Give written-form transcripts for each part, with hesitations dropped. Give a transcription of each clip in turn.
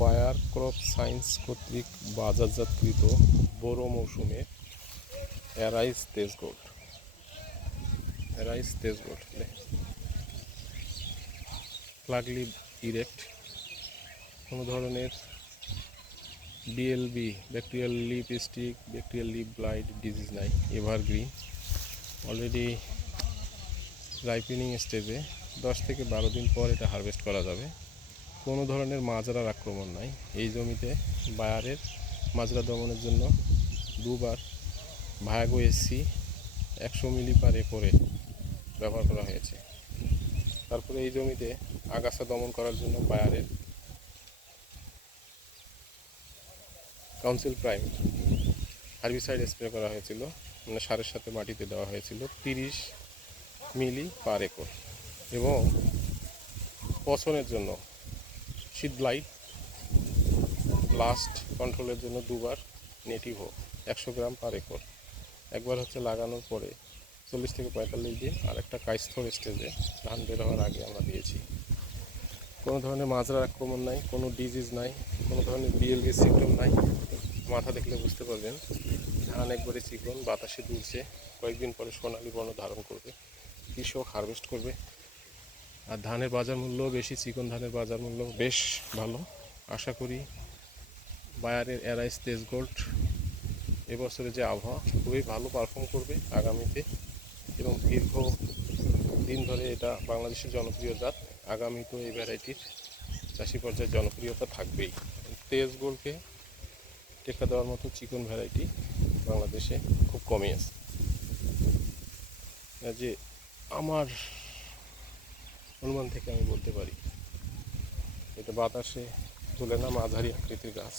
Buyer crop science কর্তৃক বাজারজাতকৃত বোরো মৌসুমে arise তেজ গোল্ড। ফ্ল্যাগলিভ ইরেক্ট, কোনো ধরনের BLB bacterial leaf streak, bacterial leaf blight disease নাই। এভারগ্রিন, অলরেডি রাইপেনিং স্টেজে, 10 থেকে 12 দিন পর এটা হারভেস্ট করা যাবে। কোনো ধরনের মাজরার আক্রমণ নাই। এই জমিতে বায়ারের মাজরা দমনের জন্য 2বার ভায়াগো এসসি 100 মিলি পার একরে ব্যবহার করা হয়েছে। তারপরে এই জমিতে আগাছা দমন করার জন্য বায়ারের কাউন্সিল প্রাইম হার্বিসাইড স্প্রে করা হয়েছিল, মানে সারের সাথে মাটিতে দেওয়া হয়েছিল 30 মিলি পার একর। এবং পচনের জন্য শীত ব্লাইট ব্লাস্ট কন্ট্রোলের জন্য 2বার নেটিভো 100 গ্রাম পার একর। একবার হচ্ছে লাগানোর পরে 40 থেকে 45 দিন, আর একটা কাইস্থর স্টেজে ধান বের হওয়ার আগে আমরা দিয়েছি। কোনো ধরনের মাজরার আক্রমণ নাই, কোনো ডিজিজ নাই, কোনো ধরনের বিএলবি সিমটম নাই। মাথা দেখলে বুঝতে পারবেন ধান একবারে চিকন, বাতাসে দুলছে, কয়েকদিন পরে সোনালি বর্ণ ধারণ করবে। কৃষক হারভেস্ট করবে। আর ধানের বাজার মূল্য বেশি, চিকন ধানের বাজার মূল্য বেশ ভালো। আশা করি বায়ারের অ্যারাইজ তেজ গোল্ড এবছরে যে আবহাওয়া খুবই ভালো পারফর্ম করবে আগামীতে, এবং দীর্ঘ দিন ধরে এটা বাংলাদেশের জনপ্রিয় জাত। আগামীতেও এই ভ্যারাইটির চাষি পর্যায়ে জনপ্রিয়তা থাকবেই। তেজ গোল্ডকে টেক্কা দেওয়ার মতো চিকন ভ্যারাইটি বাংলাদেশে খুব কমই আছে। যে আমার অনুমান থেকে আমি বলতে পারি এটা বাতাসে তুলে না, মাঝারি আকৃতির গাছ।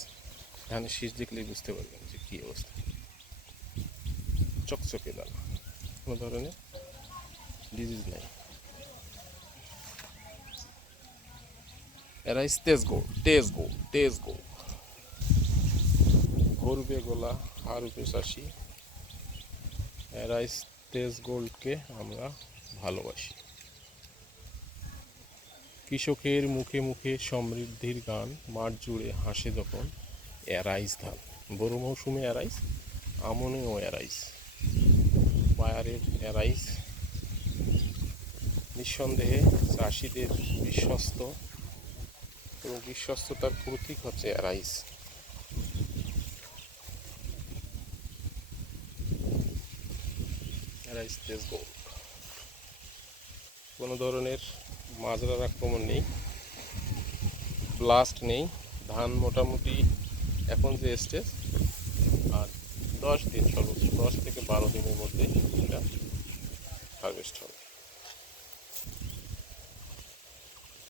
ধানের শীষ দেখলেই বুঝতে পারবেন যে কী অবস্থা, চকচকে দানা, কোনো ধরনের ডিজিজ নাই। অ্যারাইজ তেজ গোল্ড ঘুরবে গোলা হারুপে চাষি। অ্যারাইজ তেজ গোল্ডকে আমরা ভালোবাসি। কৃষকের মুখে মুখে সমৃদ্ধির গান, মাঠ জুড়ে হাসে যখন অ্যারাইজ ধান। বড় মৌসুমে অ্যারাইজ, আমনেও অ্যারাইজ, বায়ারের অ্যারাইজ নিঃসন্দেহে চাষিদের বিশ্বস্ত, এবং বিশ্বস্ততার প্রতীক হচ্ছে অ্যারাইজ। অ্যারাইজ তেজ গোল্ড, কোনো ধরনের মাজরার আক্রমণ নেই, ব্লাস্ট নেই। ধান মোটামুটি এখন যে স্টেজ, আর 10 দিন, সর্বোচ্চ 10 থেকে 12 দিনের মধ্যে এটা হারভেস্ট হবে।